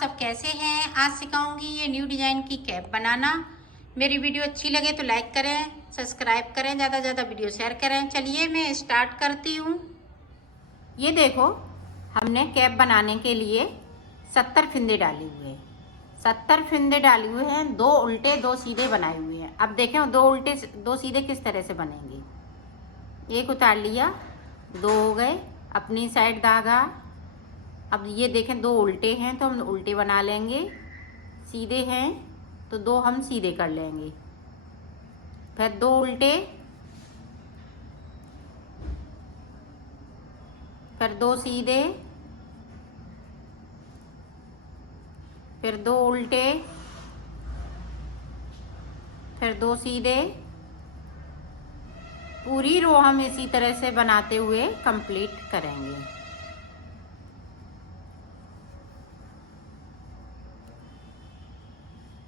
सब कैसे हैं। आज सिखाऊंगी ये न्यू डिजाइन की कैप बनाना। मेरी वीडियो अच्छी लगे तो लाइक करें, सब्सक्राइब करें, ज़्यादा से ज़्यादा वीडियो शेयर करें। चलिए मैं स्टार्ट करती हूँ। ये देखो, हमने कैप बनाने के लिए 70 फिंदे डाले हुए हैं। 70 फिंदे डाले हुए हैं, 2 उल्टे 2 सीधे बनाए हुए हैं। अब देखें 2 उल्टे 2 सीधे किस तरह से बनेंगे। एक उतार लिया, 2 हो गए, अपनी साइड धागा। अब ये देखें 2 उल्टे हैं तो हम उल्टे बना लेंगे, सीधे हैं तो 2 हम सीधे कर लेंगे, फिर 2 उल्टे, फिर 2 सीधे, फिर 2 उल्टे, फिर 2 सीधे। पूरी रो हम इसी तरह से बनाते हुए कंप्लीट करेंगे।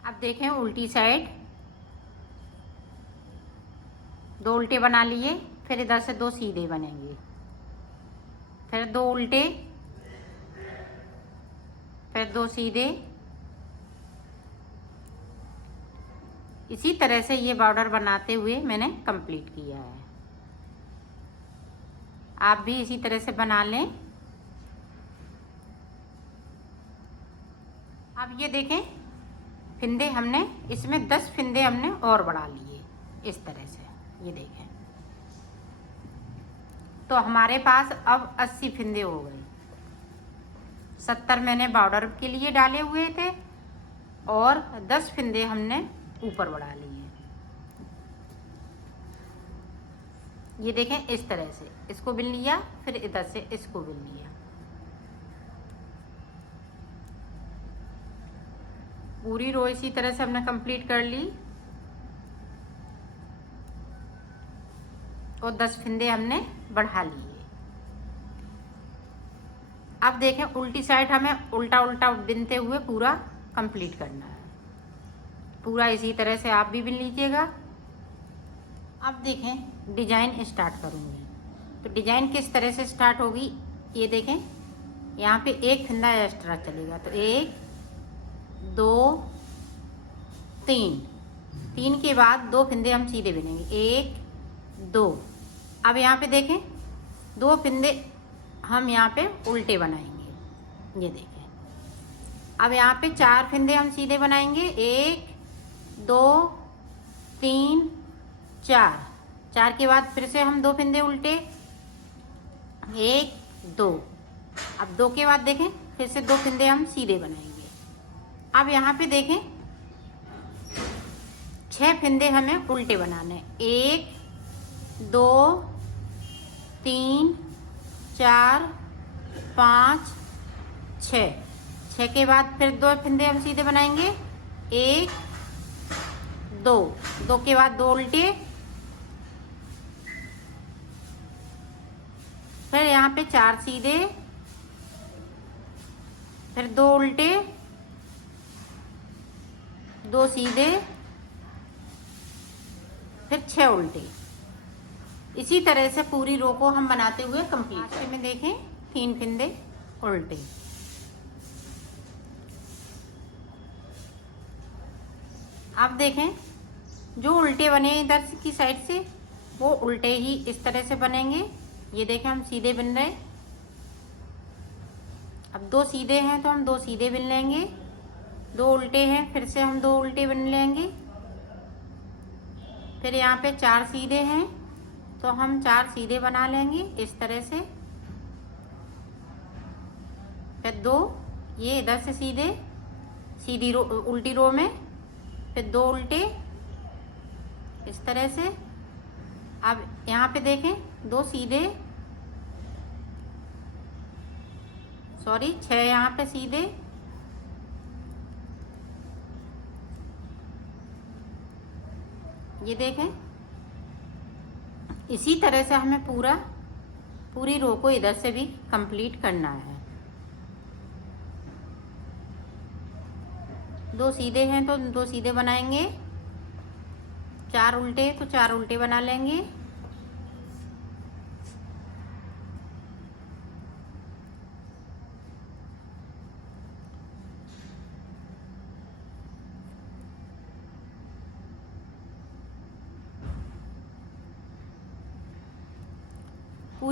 अब देखें उल्टी साइड 2 उल्टे बना लिए, फिर इधर से 2 सीधे बनेंगे, फिर 2 उल्टे, फिर 2 सीधे। इसी तरह से ये बॉर्डर बनाते हुए मैंने कंप्लीट किया है। आप भी इसी तरह से बना लें। अब ये देखें फिंदे हमने इसमें 10 फिंदे हमने और बढ़ा लिए इस तरह से। ये देखें तो हमारे पास अब 80 फिंदे हो गए। 70 मैंने बॉर्डर के लिए डाले हुए थे और 10 फिंदे हमने ऊपर बढ़ा लिए। ये देखें इस तरह से इसको बिन लिया, फिर इधर से इसको बिन लिया। पूरी रो इसी तरह से हमने कंप्लीट कर ली और 10 फिंदे हमने बढ़ा लिए। अब देखें उल्टी साइड हमें उल्टा उल्टा बिनते हुए पूरा कंप्लीट करना है। पूरा इसी तरह से आप भी बिन लीजिएगा। अब देखें डिजाइन स्टार्ट करूँगी तो डिजाइन किस तरह से स्टार्ट होगी। ये देखें यहाँ पे एक फिंदा एक्स्ट्रा चलेगा तो 1 2 3, 3 के बाद 2 फिंदे हम सीधे बिनेंगे, 1 2। अब यहाँ पे देखें 2 फिंदे हम यहाँ पे उल्टे बनाएंगे। ये देखें अब यहाँ पे 4 फिंदे हम सीधे बनाएंगे, 1 2 3 4। 4 के बाद फिर से हम 2 फिंदे उल्टे, 1 2। अब 2 के बाद देखें फिर से 2 फिंदे हम सीधे बनाएंगे। अब यहाँ पे देखें 6 फिंदे हमें उल्टे बनाने, 1 2 3 4 5 6। 6 के बाद फिर 2 फिंदे हम सीधे बनाएंगे, 1 2। 2 के बाद 2 उल्टे, फिर यहाँ पे 4 सीधे, फिर 2 उल्टे, 2 सीधे, फिर 6 उल्टे। इसी तरह से पूरी रो को हम बनाते हुए कंप्लीट करें। में देखें 3 फिंदे उल्टे। अब देखें जो उल्टे बने इधर की साइड से वो उल्टे ही इस तरह से बनेंगे। ये देखें हम सीधे बिन रहे। अब 2 सीधे हैं तो हम 2 सीधे बिन लेंगे, 2 उल्टे हैं फिर से हम 2 उल्टे बिन लेंगे, फिर यहाँ पे 4 सीधे हैं तो हम 4 सीधे बना लेंगे इस तरह से। फिर 2 ये इधर से सीधे सीधी रो उल्टी रो में, फिर 2 उल्टे इस तरह से। अब यहाँ पे देखें 2 सीधे, सॉरी 6 यहाँ पे सीधे, ये देखें इसी तरह से हमें पूरी रो को इधर से भी कंप्लीट करना है। 2 सीधे हैं तो 2 सीधे बनाएंगे, 4 उल्टे तो 4 उल्टे बना लेंगे,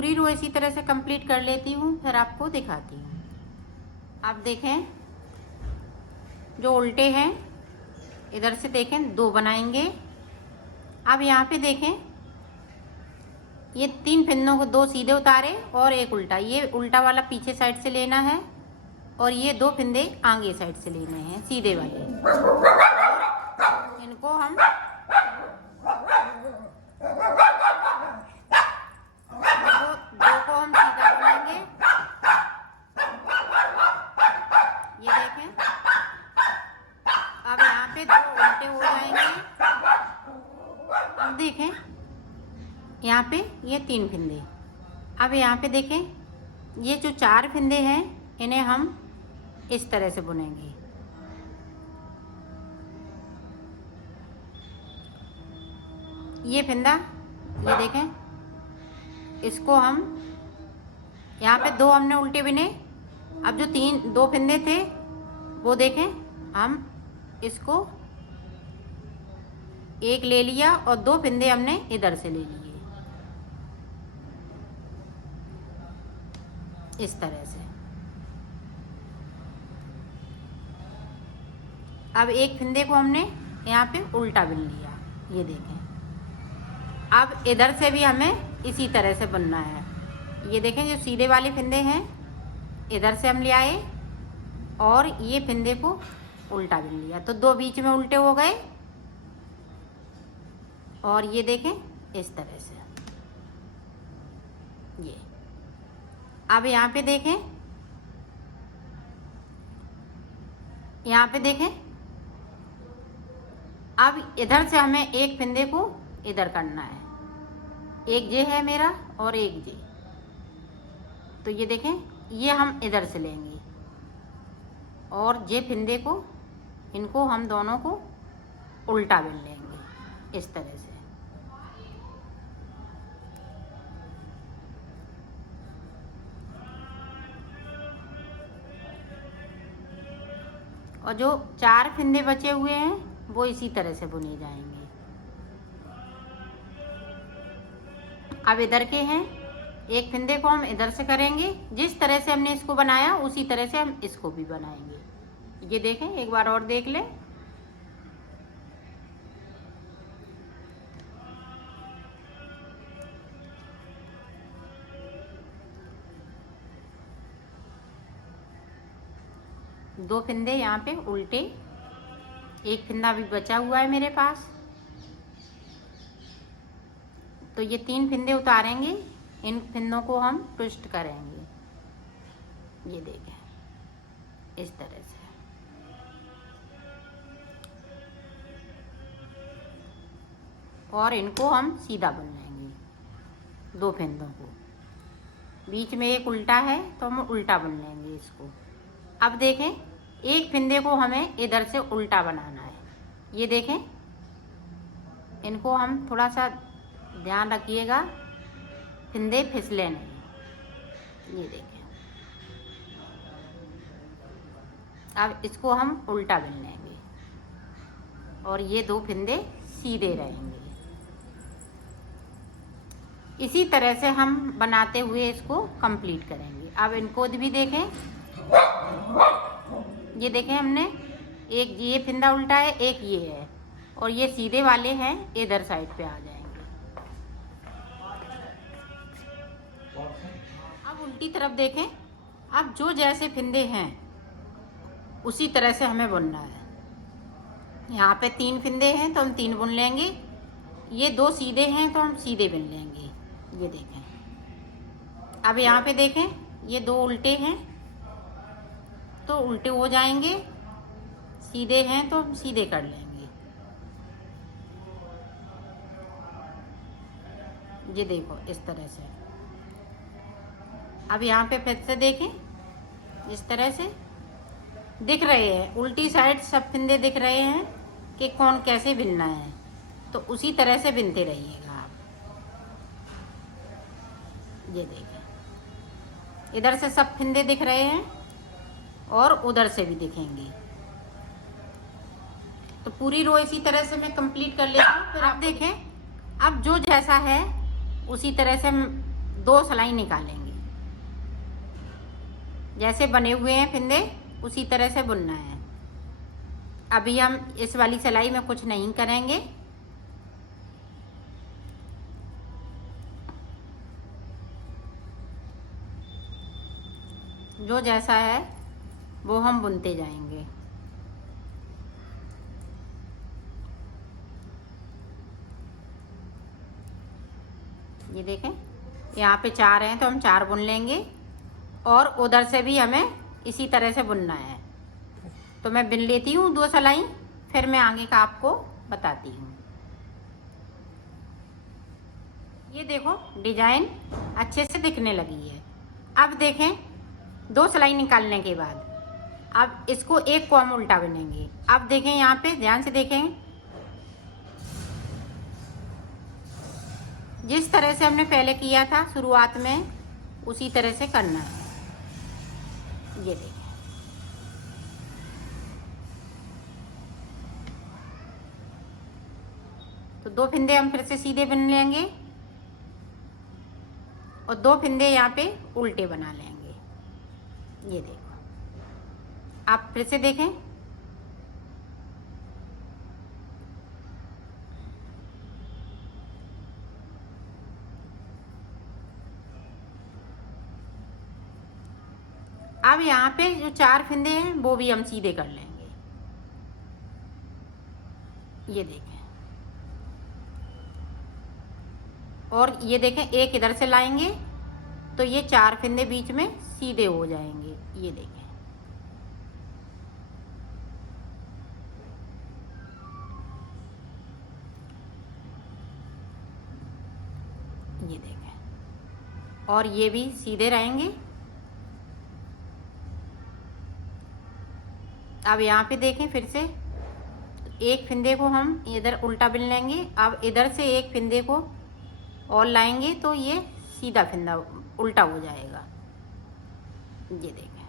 पूरी रो इसी तरह से कंप्लीट कर लेती हूँ, फिर आपको दिखाती हूँ। आप देखें जो उल्टे हैं इधर से देखें 2 बनाएंगे। अब यहाँ पे देखें ये 3 फिंदों को 2 सीधे उतारे और 1 उल्टा। ये उल्टा वाला पीछे साइड से लेना है और ये 2 फिंदे आगे साइड से लेने हैं सीधे वाले। इनको हम दो को हम सीधा बनाएंगे। ये देखें अब यहाँ पे 2 उल्टे हो जाएंगे। अब देखें यहाँ पे ये 3 फिंदे। अब यहाँ पे देखें ये जो 4 फिंदे हैं इन्हें हम इस तरह से बुनेंगे। ये फिंदा ये देखें इसको हम यहाँ पे 2 हमने उल्टे बुने। अब जो 2 फिंदे थे वो देखें हम इसको 1 ले लिया और 2 फिंदे हमने इधर से ले लिए इस तरह से। अब 1 फिंदे को हमने यहाँ पे उल्टा बुन लिया। ये देखें अब इधर से भी हमें इसी तरह से बुनना है। ये देखें जो सीधे वाले फिंदे हैं इधर से हम ले आए और ये फिंदे को उल्टा बुन लिया तो 2 बीच में उल्टे हो गए। और ये देखें इस तरह से ये। अब यहाँ पे देखें यहाँ पे देखें अब इधर से हमें 1 फिंदे को इधर करना है। 1 जे है मेरा और 1 जे। तो ये देखें ये हम इधर से लेंगे और जे फिंदे को इनको हम दोनों को उल्टा बुन लेंगे इस तरह से। और जो 4 फिंदे बचे हुए हैं वो इसी तरह से बुने जाएंगे। अब इधर के हैं 1 फिंदे को हम इधर से करेंगे। जिस तरह से हमने इसको बनाया उसी तरह से हम इसको भी बनाएंगे। ये देखें एक बार और देख लें। दो फिंदे यहाँ पे उल्टे, 1 फिंदा भी बचा हुआ है मेरे पास। तो ये 3 फिंदे उतारेंगे, इन फिंदों को हम ट्विस्ट करेंगे। ये देखें इस तरह से। और इनको हम सीधा बुन लेंगे 2 फिंदों को। बीच में 1 उल्टा है तो हम उल्टा बुन लेंगे इसको। अब देखें 1 फिंदे को हमें इधर से उल्टा बनाना है। ये देखें इनको हम थोड़ा सा ध्यान रखिएगा फिंदे फिसले नहीं। ये देखें अब इसको हम उल्टा बुन लेंगे और ये 2 फिंदे सीधे रहेंगे। इसी तरह से हम बनाते हुए इसको कंप्लीट करेंगे। अब इनको भी देखें। ये देखें हमने 1 ये फिंदा उल्टा है, 1 ये है और ये सीधे वाले हैं इधर साइड पे आ जाएंगे। अब उल्टी तरफ देखें। अब जो जैसे फिंदे हैं उसी तरह से हमें बुनना है। यहाँ पे 3 फिंदे हैं तो हम 3 बुन लेंगे। ये 2 सीधे हैं तो हम सीधे बुन लेंगे। ये देखें। अब यहाँ पे देखें ये 2 उल्टे हैं तो उल्टे हो जाएंगे, सीधे हैं तो हम सीधे कर लेंगे। ये देखो इस तरह से। अब यहाँ पे फिर से देखें इस तरह से दिख रहे हैं, उल्टी साइड सब फिंदे दिख रहे हैं कि कौन कैसे बिनना है। तो उसी तरह से बिनते रहिएगा आप। ये देखें इधर से सब फिंदे दिख रहे हैं और उधर से भी दिखेंगे। तो पूरी रो इसी तरह से मैं कंप्लीट कर लेती हूँ। फिर आप देखें अब जो जैसा है उसी तरह से हम 2 सिलाई निकालेंगे। जैसे बने हुए हैं फिंदे उसी तरह से बुनना है। अभी हम इस वाली सिलाई में कुछ नहीं करेंगे। जो जैसा है वो हम बुनते जाएंगे। ये देखें, यहाँ पे 4 हैं तो हम 4 बुन लेंगे और उधर से भी हमें इसी तरह से बुनना है। तो मैं बुन लेती हूँ 2 सिलाई, फिर मैं आगे का आपको बताती हूँ। ये देखो डिजाइन अच्छे से दिखने लगी है। अब देखें 2 सिलाई निकालने के बाद अब इसको एक को हम उल्टा बुनेंगे। अब देखें, यहाँ पे ध्यान से देखें, जिस तरह से हमने पहले किया था शुरुआत में उसी तरह से करना है। ये देखें, तो 2 फिंदे हम फिर से सीधे बुन लेंगे और 2 फिंदे यहाँ पे उल्टे बना लेंगे। ये देखो, आप फिर से देखें, अब यहाँ पे जो 4 फिंदे हैं वो भी हम सीधे कर लेंगे। ये देखें, और ये देखें एक इधर से लाएंगे तो ये 4 फिंदे बीच में सीधे हो जाएंगे। ये देखें, ये देखें, और ये भी सीधे रहेंगे। अब यहाँ पे देखें, फिर से एक फिंदे को हम इधर उल्टा बिन लेंगे। अब इधर से एक फिंदे को और लाएंगे तो ये सीधा फिंदा उल्टा हो जाएगा। ये देखें,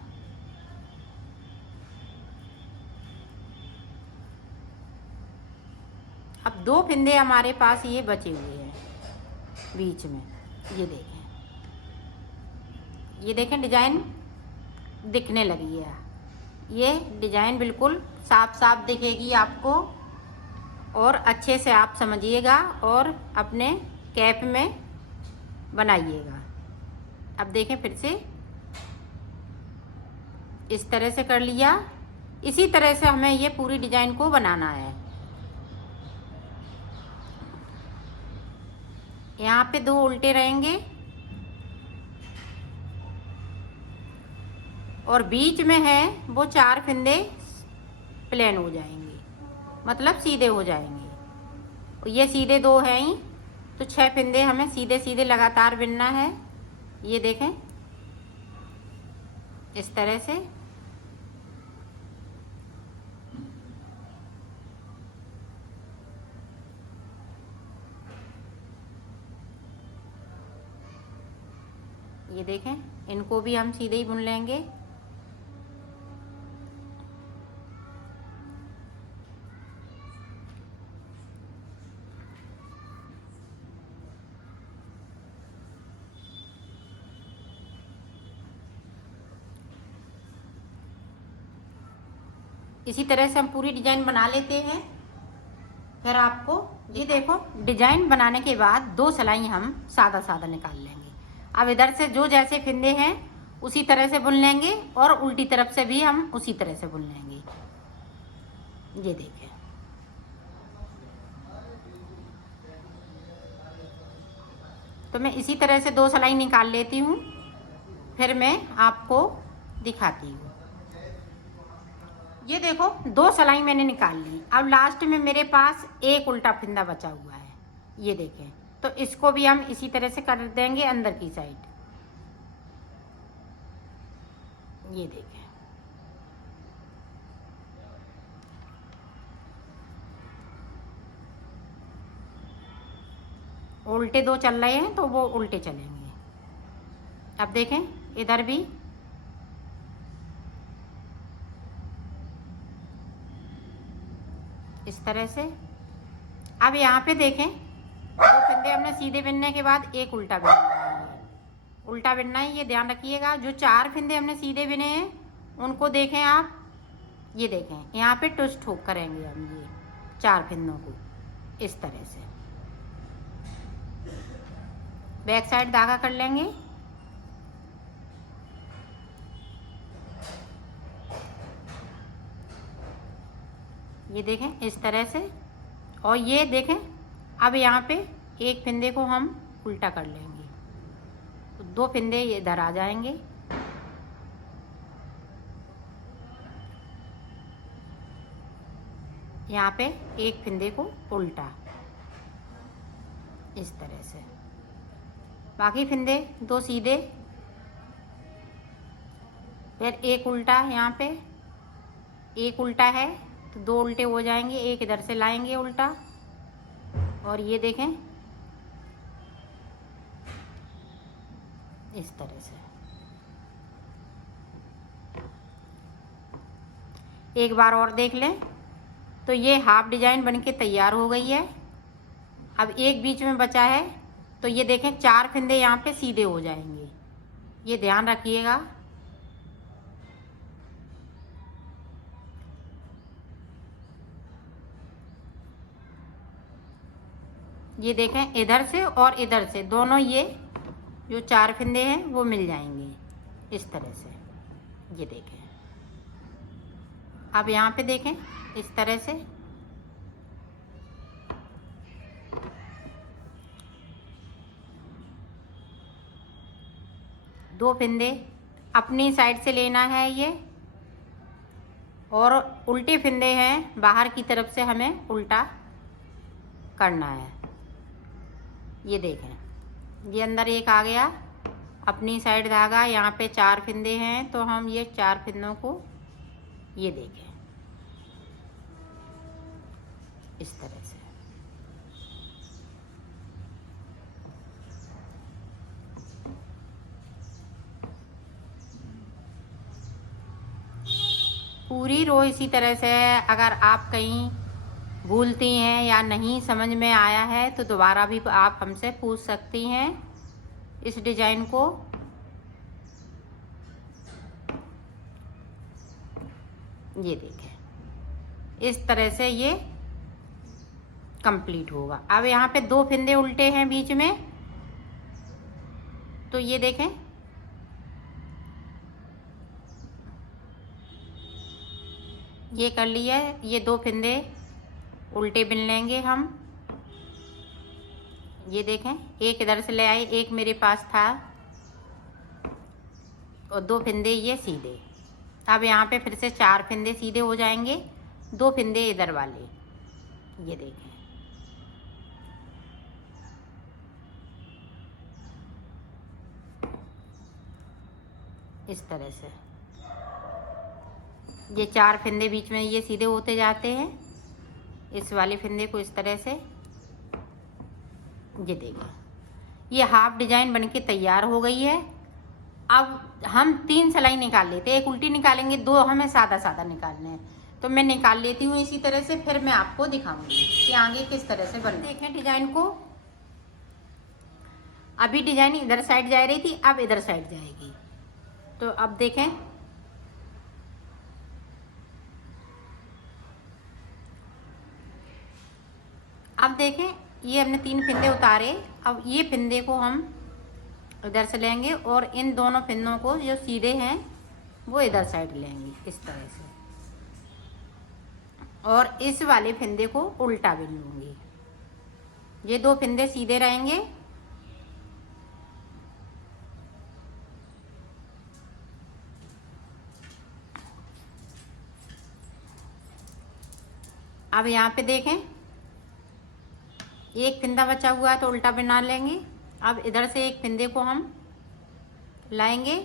अब 2 फिंदे हमारे पास ये बचे हुए हैं बीच में। ये देखें, ये देखें डिजाइन दिखने लगी है। ये डिजाइन बिल्कुल साफ साफ दिखेगी आपको और अच्छे से आप समझिएगा और अपने कैप में बनाइएगा। अब देखें, फिर से इस तरह से कर लिया। इसी तरह से हमें ये पूरी डिजाइन को बनाना है। यहाँ पे 2 उल्टे रहेंगे और बीच में है वो 4 फिंदे प्लेन हो जाएंगे, मतलब सीधे हो जाएंगे। और ये सीधे 2 हैं ही, तो 6 फिंदे हमें सीधे सीधे लगातार बिनना है। ये देखें, इस तरह से। ये देखें, इनको भी हम सीधे ही बुन लेंगे। इसी तरह से हम पूरी डिजाइन बना लेते हैं। फिर आपको ये देखो, डिजाइन बनाने के बाद 2 सिलाई हम सादा सादा निकाल लेंगे। अब इधर से जो जैसे फिंदे हैं उसी तरह से बुन लेंगे और उल्टी तरफ से भी हम उसी तरह से बुन लेंगे। ये देखिए, तो मैं इसी तरह से 2 सिलाई निकाल लेती हूँ, फिर मैं आपको दिखाती हूँ। ये देखो 2 सिलाई मैंने निकाल ली। अब लास्ट में मेरे पास एक उल्टा फिंदा बचा हुआ है। ये देखें, तो इसको भी हम इसी तरह से कर देंगे अंदर की साइड। ये देखें, उल्टे 2 चल रहे हैं तो वो उल्टे चलेंगे। अब देखें, इधर भी इस तरह से। अब यहाँ पे देखें, 2 फिंदे हमने सीधे बिनने के बाद एक उल्टा बिन लिया है। उल्टा बिनना है, ये ध्यान रखिएगा। जो 4 फिंदे हमने सीधे बिने हैं उनको देखें आप, ये देखें यहाँ पे ट्विस्ट हुक करेंगे हम ये 4 फिंदों को इस तरह से। बैक साइड धागा कर लेंगे। ये देखें इस तरह से। और ये देखें अब यहाँ पे एक फिंदे को हम उल्टा कर लेंगे तो 2 फिंदे इधर आ जाएंगे। यहाँ पे एक फिंदे को उल्टा इस तरह से, बाकी फिंदे 2 सीधे, फिर एक उल्टा। यहाँ पे एक उल्टा है तो 2 उल्टे हो जाएंगे, एक इधर से लाएंगे उल्टा। और ये देखें इस तरह से। एक बार और देख लें तो ये हाफ डिजाइन बनके तैयार हो गई है। अब एक बीच में बचा है तो ये देखें 4 फिंदे यहाँ पे सीधे हो जाएंगे, ये ध्यान रखिएगा। ये देखें इधर से और इधर से दोनों ये जो 4 फिंदे हैं वो मिल जाएंगे इस तरह से। ये देखें अब यहाँ पे देखें इस तरह से। दो फिंदे अपनी साइड से लेना है ये, और उल्टे फिंदे हैं बाहर की तरफ से हमें उल्टा करना है। ये देखें ये अंदर एक आ गया अपनी साइड धागा, यहाँ पे 4 फिंदे हैं तो हम ये 4 फिंदों को ये देखें इस तरह से। पूरी रो इसी तरह से। अगर आप कहीं भूलती हैं या नहीं समझ में आया है तो दोबारा भी आप हमसे पूछ सकती हैं इस डिजाइन को। ये देखें इस तरह से ये कंप्लीट होगा। अब यहाँ पे 2 फिंदे उल्टे हैं बीच में तो ये देखें ये कर लिया है। ये 2 फिंदे उल्टे बिन लेंगे हम। ये देखें एक इधर से ले आई, एक मेरे पास था, और 2 फिंदे ये सीधे। अब यहाँ पे फिर से 4 फिंदे सीधे हो जाएंगे, 2 फिंदे इधर वाले। ये देखें इस तरह से। ये 4 फिंदे बीच में ये सीधे होते जाते हैं। इस वाले फिंदे को इस तरह से। ये देखिए ये हाफ डिजाइन बनके तैयार हो गई है। अब हम 3 सिलाई निकाल लेते हैं, एक उल्टी निकालेंगे, 2 हमें सादा सादा निकालने हैं। तो मैं निकाल लेती हूँ इसी तरह से, फिर मैं आपको दिखाऊंगी कि आगे किस तरह से बन। देखें डिजाइन को, अभी डिजाइन इधर साइड जा रही थी, अब इधर साइड जाएगी। तो अब देखें अब देखें ये हमने 3 फिंदे उतारे। अब ये फिंदे को हम इधर से लेंगे और इन दोनों फिंदों को जो सीधे हैं वो इधर साइड लेंगे इस तरह से, और इस वाले फिंदे को उल्टा बिन लूँगी। ये 2 फिंदे सीधे रहेंगे। अब यहाँ पे देखें एक फिंदा बचा हुआ है तो उल्टा बना लेंगे। अब इधर से एक फिंदे को हम लाएंगे,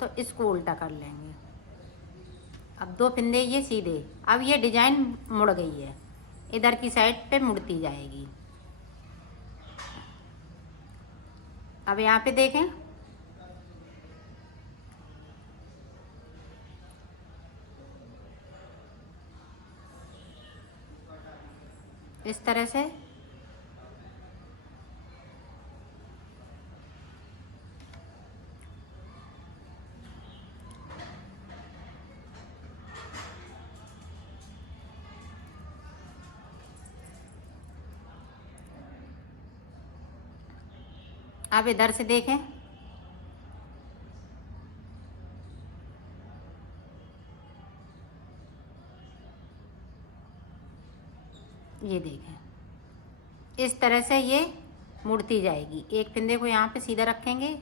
तो इसको उल्टा कर लेंगे। अब 2 फिंदे ये सीधे। अब ये डिजाइन मुड़ गई है, इधर की साइड पे मुड़ती जाएगी। अब यहाँ पे देखें इस तरह से। अब इधर से देखें, ये देखें इस तरह से ये मुड़ती जाएगी। एक फिंदे को यहाँ पे सीधा रखेंगे,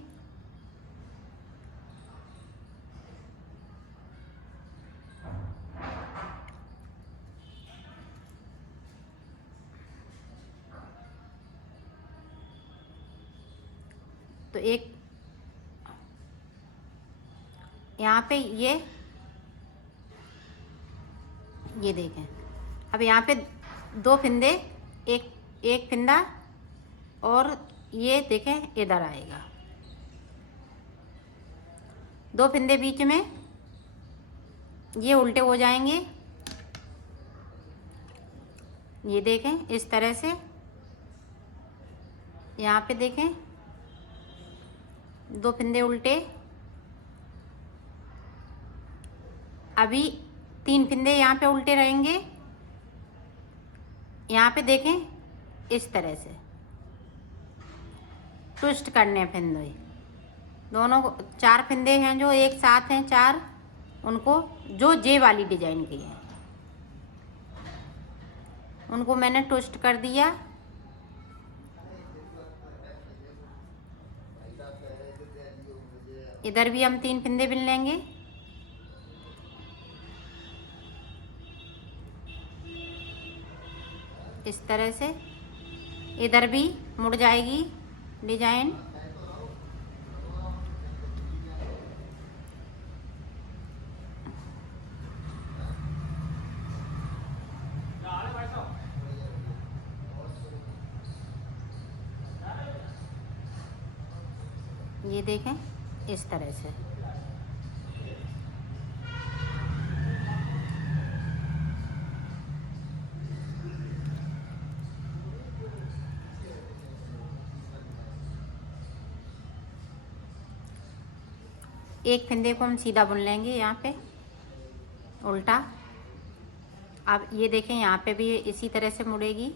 तो एक यहाँ पे ये देखें। अब यहाँ पे दो फिंदे, एक फिंदा, और ये देखें इधर आएगा, दो फिंदे बीच में, ये उल्टे हो जाएंगे। ये देखें इस तरह से। यहाँ पे देखें दो फिंदे उल्टे। अभी तीन फिंदे यहाँ पे उल्टे रहेंगे। यहाँ पे देखें इस तरह से ट्विस्ट करने फिंदे दोनों को। चार फिंदे हैं जो एक साथ हैं, चार, उनको जो जे वाली डिजाइन की है उनको मैंने ट्विस्ट कर दिया। इधर भी हम तीन फिंदे बिन लेंगे। इस तरह से इधर भी मुड़ जाएगी डिजाइन। ये देखें इस तरह से। एक फिंदे को हम सीधा बुन लेंगे यहाँ पे उल्टा। अब ये देखें यहाँ पे भी इसी तरह से मुड़ेगी।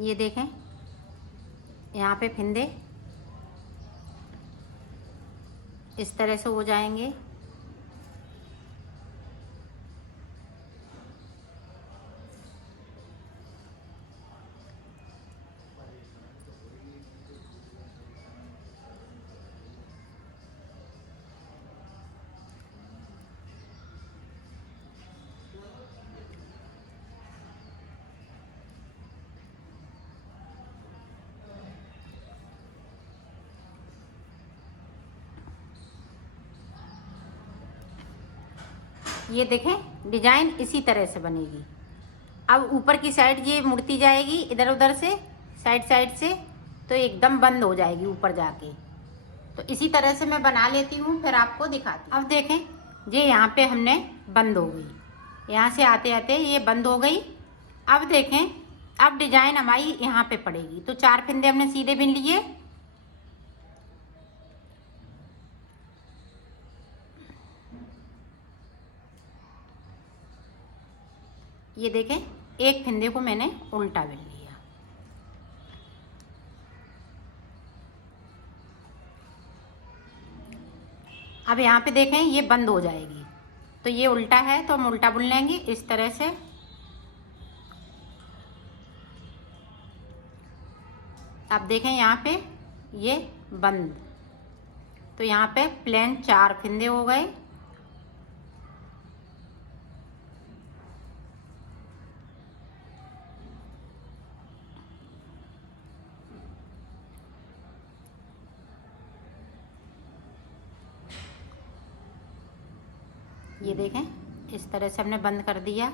ये देखें यहाँ पे फिंदे इस तरह से हो जाएंगे। ये देखें डिजाइन इसी तरह से बनेगी। अब ऊपर की साइड ये मुड़ती जाएगी इधर उधर से, साइड साइड से, तो एकदम बंद हो जाएगी ऊपर जाके। तो इसी तरह से मैं बना लेती हूँ, फिर आपको दिखाती हूँ। अब देखें ये यहाँ पे हमने बंद हो गई, यहाँ से आते आते ये बंद हो गई। अब देखें अब डिजाइन हमारी यहाँ पे पड़ेगी। तो चार फिंदे हमने सीधे बिन लिए। ये देखें एक फिंदे को मैंने उल्टा बिन लिया। अब यहाँ पे देखें ये बंद हो जाएगी, तो ये उल्टा है तो हम उल्टा बुन लेंगे इस तरह से। अब देखें यहाँ पे ये बंद, तो यहाँ पे प्लेन चार फिंदे हो गए। ये देखें, इस तरह से हमने बंद कर दिया।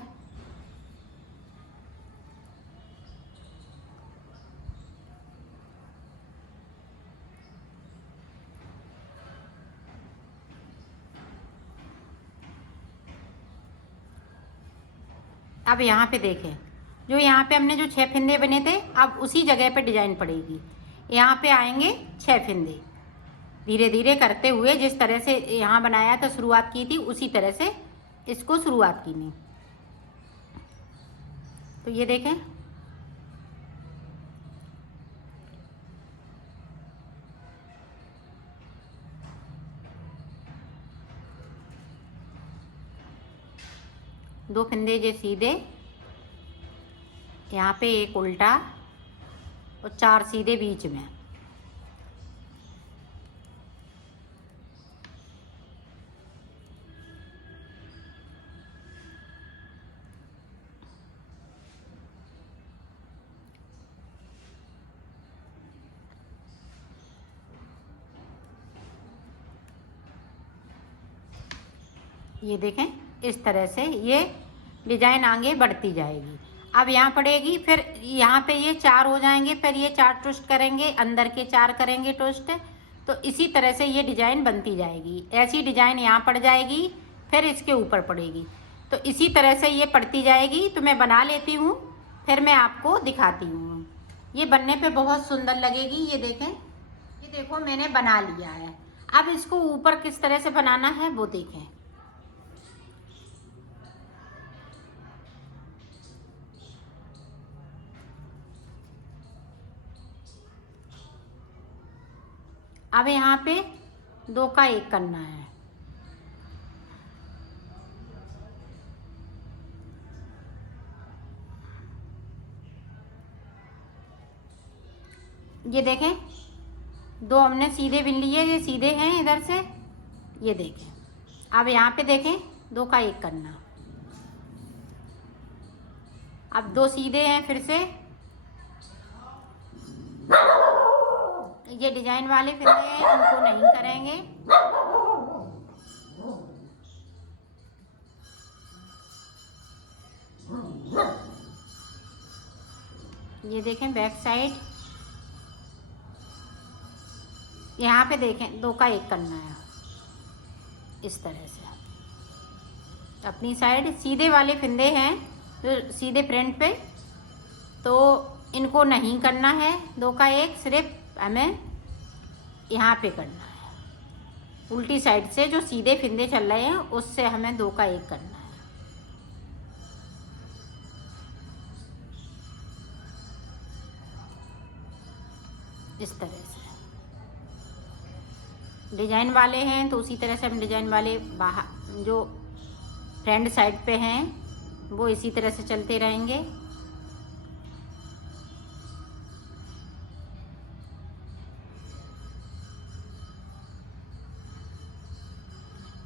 अब यहाँ पे देखें, जो यहाँ पे हमने जो 6 फंदे बने थे, अब उसी जगह पे डिजाइन पड़ेगी। यहाँ पे आएंगे 6 फंदे, धीरे धीरे करते हुए जिस तरह से यहाँ बनाया था, शुरुआत की थी, उसी तरह से इसको शुरुआत की। तो ये देखें, दो फंदे जो सीधे, यहाँ पे एक उल्टा और 4 सीधे बीच में। ये देखें, इस तरह से ये डिजाइन आगे बढ़ती जाएगी। अब यहाँ पड़ेगी, फिर यहाँ पे ये 4 हो जाएंगे, फिर ये 4 ट्विस्ट करेंगे, अंदर के 4 करेंगे ट्विस्ट। तो इसी तरह से ये डिजाइन बनती जाएगी। ऐसी डिजाइन यहाँ पड़ जाएगी, फिर इसके ऊपर पड़ेगी। तो इसी तरह से ये पड़ती जाएगी। तो मैं बना लेती हूँ, फिर मैं आपको दिखाती हूँ। ये बनने पे बहुत सुंदर लगेगी। ये देखें, ये देखो मैंने बना लिया है। अब इसको ऊपर किस तरह से बनाना है वो देखें। अब यहाँ पे 2 का 1 करना है। ये देखें, 2 हमने सीधे बिन लिए, ये सीधे हैं इधर से। ये देखें, अब यहाँ पे देखें 2 का 1 करना। अब 2 सीधे हैं, फिर से ये डिजाइन वाले फंदे हैं, उनको नहीं करेंगे। ये देखें बैक साइड, यहाँ पे देखें 2 का 1 करना है। इस तरह से अपनी साइड सीधे वाले फंदे हैं जो सीधे फ्रंट पे, तो इनको नहीं करना है 2 का 1, सिर्फ हमें यहाँ पे करना है। उल्टी साइड से जो सीधे फंदे चल रहे हैं उससे हमें 2 का 1 करना है। इस तरह से डिजाइन वाले हैं, तो उसी तरह से हम डिजाइन वाले बाहर जो फ्रंट साइड पे हैं वो इसी तरह से चलते रहेंगे।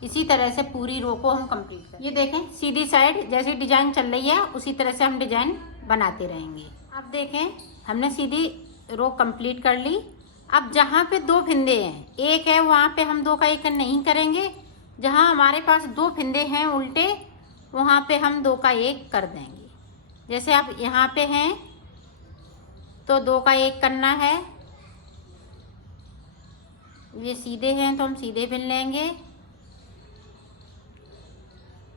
इसी तरह से पूरी रो को हम कंप्लीट करें। ये देखें, सीधी साइड जैसी डिजाइन चल रही है उसी तरह से हम डिजाइन बनाते रहेंगे। अब देखें, हमने सीधी रो कंप्लीट कर ली। अब जहाँ पे 2 फंदे हैं, एक है वहाँ पे हम 2 का 1 नहीं करेंगे। जहाँ हमारे पास 2 फंदे हैं उल्टे, वहाँ पे हम 2 का 1 कर देंगे। जैसे आप यहाँ पे हैं तो 2 का 1 करना है। ये सीधे हैं तो हम सीधे बिन लेंगे।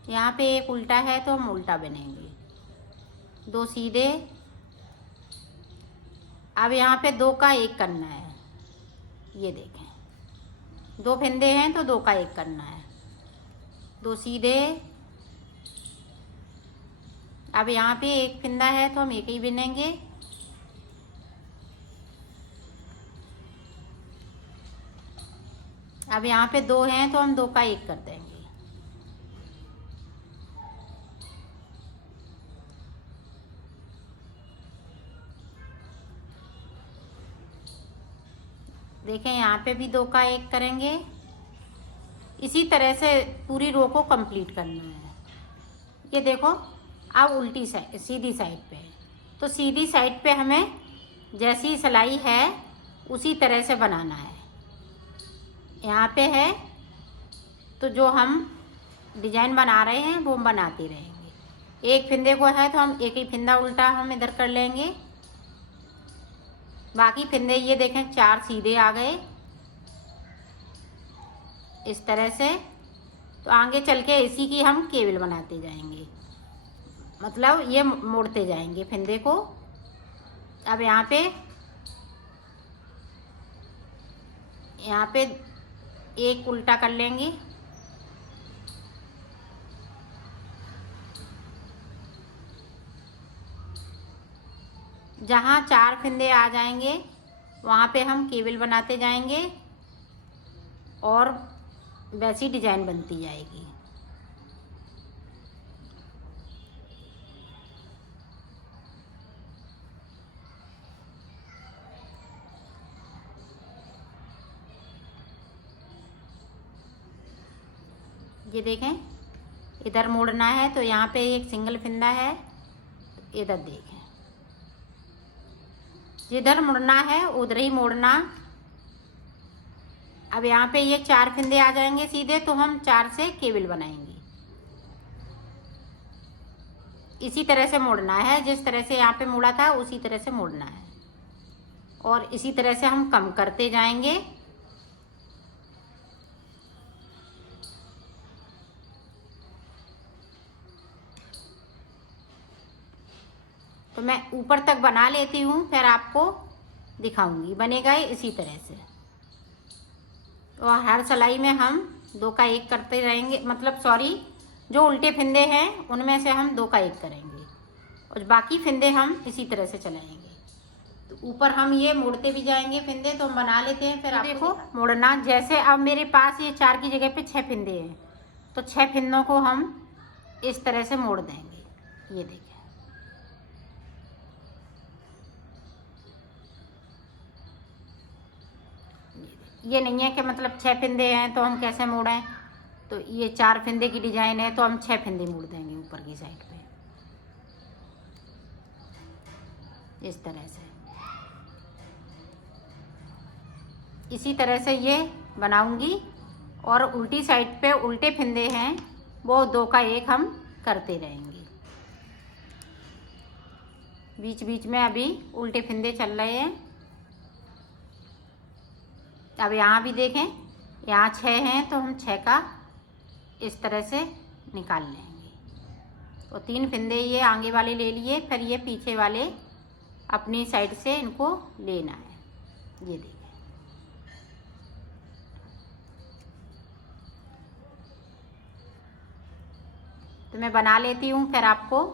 यहाँ पे एक उल्टा है तो हम उल्टा बनेंगे। 2 सीधे। अब यहाँ पे 2 का 1 करना है। ये देखें, 2 फंदे हैं तो 2 का 1 करना है। 2 सीधे। अब यहाँ पे एक फंदा है तो हम एक ही बिनेंगे। अब यहाँ पे 2 हैं तो हम 2 का 1 कर देंगे। देखें, यहाँ पे भी 2 का 1 करेंगे। इसी तरह से पूरी रो को कंप्लीट करना है। ये देखो, अब उल्टी साइड सीधी साइड पे है, तो सीधी साइड पे हमें जैसी सिलाई है उसी तरह से बनाना है। यहाँ पे है तो जो हम डिजाइन बना रहे हैं वो हम बनाते रहेंगे। एक फिंदे को है तो हम एक ही फिंदा उल्टा हम इधर कर लेंगे। बाकी फिंदे ये देखें 4 सीधे आ गए इस तरह से। तो आगे चल के इसी की हम केबल बनाते जाएंगे, मतलब ये मोड़ते जाएंगे फिंदे को। अब यहाँ पे एक उल्टा कर लेंगे, जहाँ 4 फिंदे आ जाएंगे वहाँ पे हम केबल बनाते जाएंगे और वैसी डिजाइन बनती जाएगी। ये देखें इधर मोड़ना है तो यहाँ पे एक सिंगल फिंदा है, इधर देखें जिधर मुड़ना है उधर ही मोड़ना। अब यहाँ पे ये 4 फिंदे आ जाएंगे सीधे तो हम 4 से केबल बनाएंगे। इसी तरह से मोड़ना है, जिस तरह से यहाँ पे मोड़ा था उसी तरह से मोड़ना है और इसी तरह से हम कम करते जाएंगे। तो मैं ऊपर तक बना लेती हूँ फिर आपको दिखाऊंगी। बनेगा इसी तरह से और हर सिलाई में हम 2 का 1 करते रहेंगे, मतलब सॉरी जो उल्टे फिंदे हैं उनमें से हम 2 का 1 करेंगे और बाकी फिंदे हम इसी तरह से चलाएंगे। तो ऊपर हम ये मोड़ते भी जाएंगे फिंदे। तो हम बना लेते हैं फिर आप देखो मोड़ना। जैसे अब मेरे पास ये 4 की जगह पे 6 फिंदे हैं तो 6 फिंदों को हम इस तरह से मोड़ देंगे। ये देखिए ये नहीं है कि मतलब 6 फिंदे हैं तो हम कैसे मोड़ें। तो ये 4 फिंदे की डिजाइन है तो हम 6 फिंदे मोड़ देंगे ऊपर की साइड पे इस तरह से। इसी तरह से ये बनाऊंगी और उल्टी साइड पे उल्टे फिंदे हैं वो 2 का 1 हम करते रहेंगे। बीच बीच में अभी उल्टे फिंदे चल रहे हैं। अब यहाँ भी देखें यहाँ 6 हैं तो हम 6 का इस तरह से निकाल लेंगे। तो 3 फिंदे ये आगे वाले ले लिए, फिर ये पीछे वाले अपनी साइड से इनको लेना है। ये देखें तो मैं बना लेती हूँ फिर आपको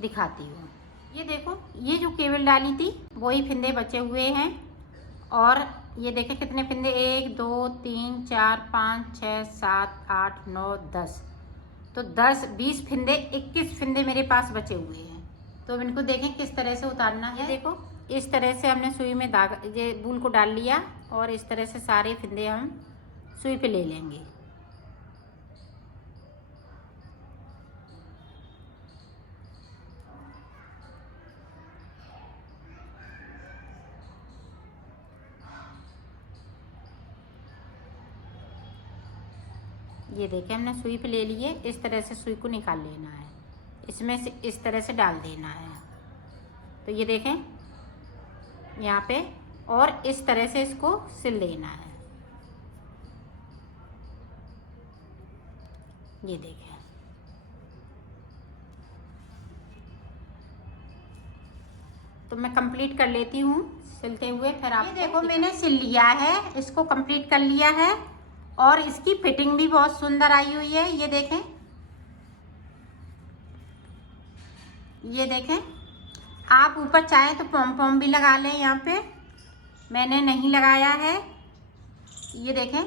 दिखाती हूँ। ये देखो ये जो केबल डाली थी वही फिंदे बचे हुए हैं और ये देखें कितने फिंदे 1 2 3 4 5 6 7 8 9 10 तो 10 20 फिंदे 21 फिंदे मेरे पास बचे हुए हैं। तो अब इनको देखें किस तरह से उतारना है। देखो इस तरह से हमने सुई में धागा ये बूल को डाल लिया और इस तरह से सारे फिंदे हम सुई पे ले लेंगे। ये देखें हमने सुई पे ले लिए, इस तरह से सुई को निकाल लेना है, इसमें से इस तरह से डाल देना है। तो ये देखें यहाँ पे और इस तरह से इसको सिल लेना है। ये देखें तो मैं कंप्लीट कर लेती हूँ सिलते हुए फिर आप देखो मैंने सिल लिया है, इसको कंप्लीट कर लिया है और इसकी फिटिंग भी बहुत सुंदर आई हुई है। ये देखें ये देखें आप ऊपर चाहें तो पॉम पॉम भी लगा लें, यहाँ पे मैंने नहीं लगाया है। ये देखें